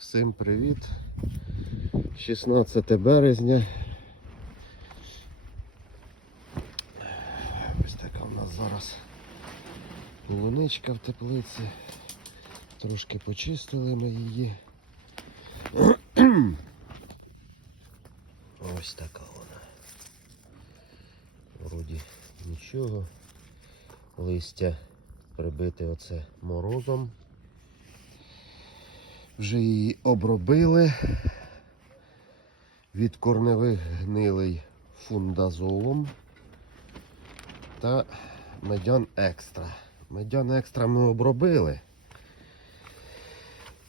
Всім привіт. 16 березня. Ось така у нас зараз полуничка в теплиці. Трошки почистили ми її. Ось така вона. Вроді нічого. Листя прибите оце морозом. Вже її обробили від корневих гнилий фундазолом та медян екстра. Медян екстра ми обробили.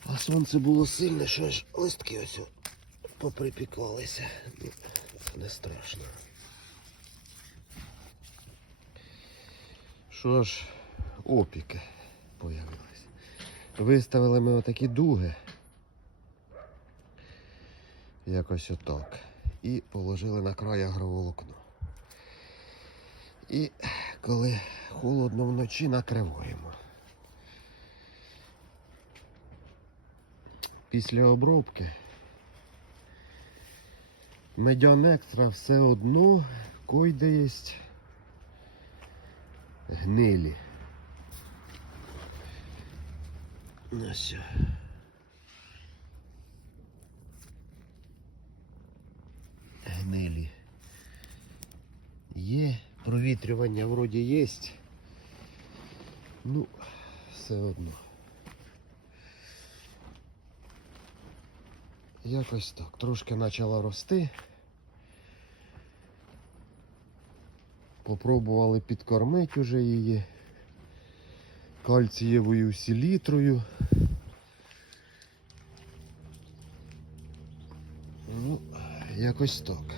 А сонце було сильне, що аж листки ось поприпікалися. Ну, не страшно. Що ж, опіки появились. Виставили ми отакі дуги. Якось отак. І положили на край агроволокно. І коли холодно вночі накриваємо. Після обробки медян екстра все одно койде є гнилі. Ну все. Гнилі. Є, провітрювання вроді є. Ну, все одно. Якось так. Трошки почала рости. Попробували підкормити уже її кальцієвою селітрою. Ну, якось так.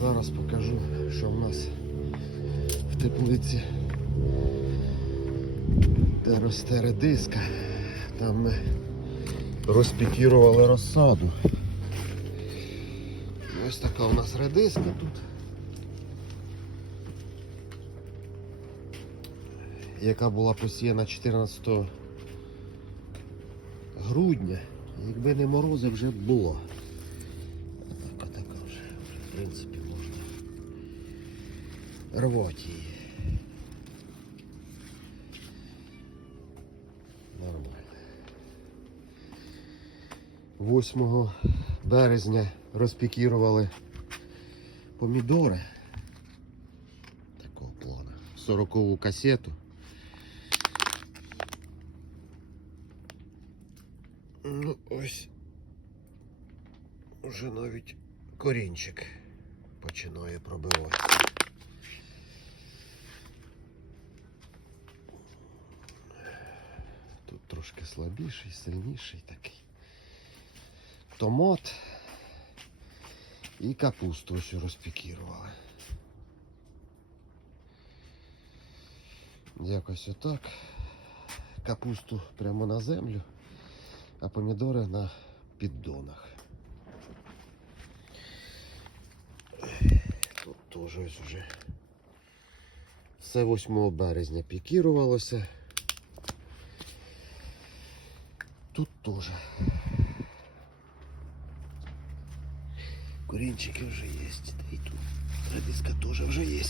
Зараз покажу, що в нас в теплиці, де росте редиска. Там ми розпікірували розсаду. Ось така у нас редиска тут. Яка була посіяна 14 грудня. Якби не морози, вже б було. А така, така вже, в принципі, можна рвати. Нормально. 8 березня розпікірували помідори такого плану. 40-ву касету. Ну, ось вже навіть корінчик починає пробивати. Тут трошки слабіший, сильніший такий. Томат і капусту ось розпікірували. Якось отак. Капусту прямо на землю а помідори на піддонах. Тут теж ось вже все 8 березня пікірувалося. Тут теж. Корінчики вже є. І тут редиска теж вже є.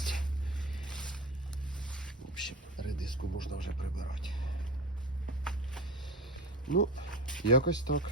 В общем, редиску можна вже прибирати. Ну, якось так.